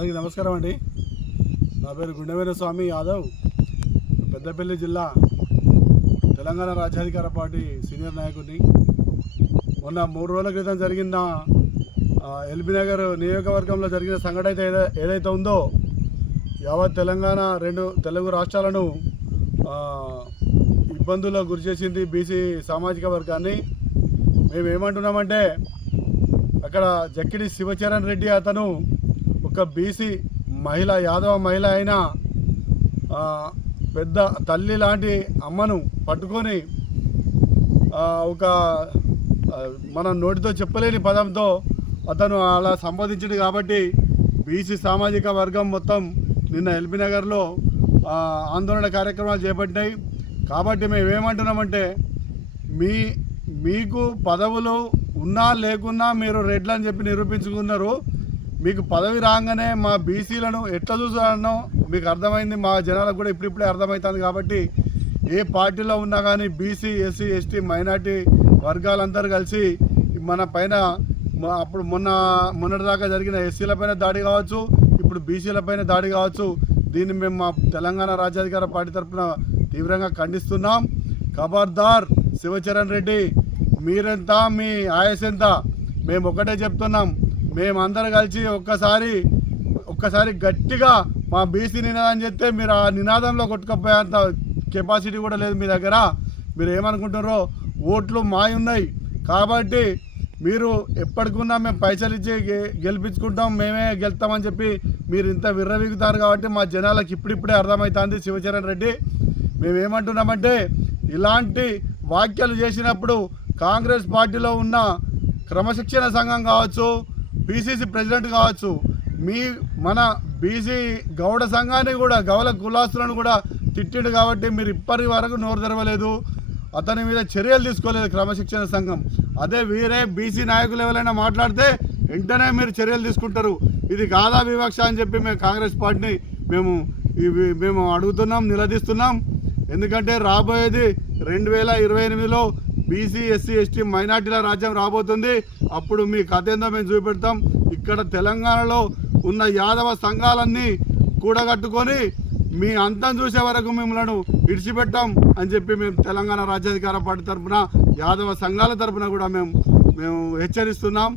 అందరికీ నమస్కారం అండి. నా పేరు గుండెవేర స్వామి యాదవ్, పెద్దపల్లి జిల్లా తెలంగాణ రాజ్యాధికార పార్టీ సీనియర్ నాయకుడిని. మొన్న 3 రోజుల క్రితం జరిగిన ఎల్బీ నగర్ నియోజకవర్గంలో జరిగిన సంఘటన ఏదైతే ఉందో యావత్ తెలంగాణ 2 తెలుగు రాష్ట్రాలను ఇబ్బందుల్లో గురి చేసింది బీసీ సామాజిక వర్గాన్ని. మేము ఏమంటున్నామంటే, అక్కడ జక్కిడి శివచరణ్ రెడ్డి అతను ఒక బీసీ మహిళ, యాదవ మహిళ అయిన పెద్ద తల్లి లాంటి అమ్మను పట్టుకొని ఒక మనం నోటితో చెప్పలేని పదంతో అతను అలా సంబోధించింది. కాబట్టి బీసీ సామాజిక వర్గం మొత్తం నిన్న ఎల్బీ నగర్లో ఆందోళన కార్యక్రమాలు చేపట్టాయి. కాబట్టి మేము ఏమంటున్నామంటే, మీకు పదవులు ఉన్నా లేకున్నా మీరు రెడ్లని చెప్పి నిరూపించుకున్నారు. మీకు పదవి రాగానే మా బీసీలను ఎట్లా చూసానో మీకు అర్థమైంది, మా జనాలకు కూడా ఇప్పుడిప్పుడే అర్థమవుతుంది. కాబట్టి ఏ పార్టీలో ఉన్నా కానీ బీసీ, ఎస్సీ, ఎస్టీ, మైనార్టీ వర్గాలందరూ కలిసి మన పైన అప్పుడు మొన్నటిదాకా జరిగిన ఎస్సీల పైన దాడి కావచ్చు, ఇప్పుడు బీసీల పైన దాడి కావచ్చు, దీన్ని మేము మా తెలంగాణ రాజ్యాధికార పార్టీ తరఫున తీవ్రంగా ఖండిస్తున్నాం. ఖబర్దార్ శివచరణ్ రెడ్డి, మీరెంత, మీ ఆయుస్ ఎంత? మేము ఒకటే చెప్తున్నాం, మేమందరం కలిసి ఒక్కసారి గట్టిగా మా బీసీ నినాదం చెప్తే మీరు ఆ నినాదంలో కొట్టుకపోయేంత కెపాసిటీ కూడా లేదు మీ దగ్గర. మీరు ఏమనుకుంటారో, ఓట్లు మాయున్నాయి కాబట్టి మీరు ఎప్పటికున్నా మేము పైసలు ఇచ్చి గెలిపించుకుంటాం, మేమే గెలుస్తామని చెప్పి మీరు ఇంత విర్రవీగుతారు. కాబట్టి మా జనాలకు ఇప్పుడిప్పుడే అర్థమవుతుంది. శివచరణ్ రెడ్డి, మేమేమంటున్నామంటే, ఇలాంటి వ్యాఖ్యలు చేసినప్పుడు కాంగ్రెస్ పార్టీలో ఉన్న క్రమశిక్షణ సంఘం కావచ్చు, పిసిసి ప్రెసిడెంట్ కావచ్చు, మన బీసీ గౌడ సంఘాన్ని కూడా, గౌల కులాస్తులను కూడా తిట్టిండు. కాబట్టి మీరు ఇప్పటి వరకు నోరు తెరవలేదు, అతని మీద చర్యలు తీసుకోలేదు క్రమశిక్షణ సంఘం. అదే వేరే బీసీ నాయకులు ఎవరైనా మాట్లాడితే వెంటనే మీరు చర్యలు తీసుకుంటారు. ఇది కాదా వివక్ష అని చెప్పి మేము కాంగ్రెస్ పార్టీని మేము అడుగుతున్నాం, నిలదీస్తున్నాం. ఎందుకంటే రాబోయేది 2028లో బీసీ, ఎస్సీ, ఎస్టీ, మైనార్టీల రాజ్యం రాబోతుంది. అప్పుడు మీ కథ ఏందో మేము చూపెడతాం. ఇక్కడ తెలంగాణలో ఉన్న యాదవ సంఘాలన్నీ కూడగట్టుకొని మీ అంతం చూసే వరకు మిమ్మల్ని ఇడిచిపెట్టాం అని చెప్పి మేము తెలంగాణ రాజ్యాధికార పార్టీ తరఫున, యాదవ సంఘాల తరఫున కూడా మేము హెచ్చరిస్తున్నాం.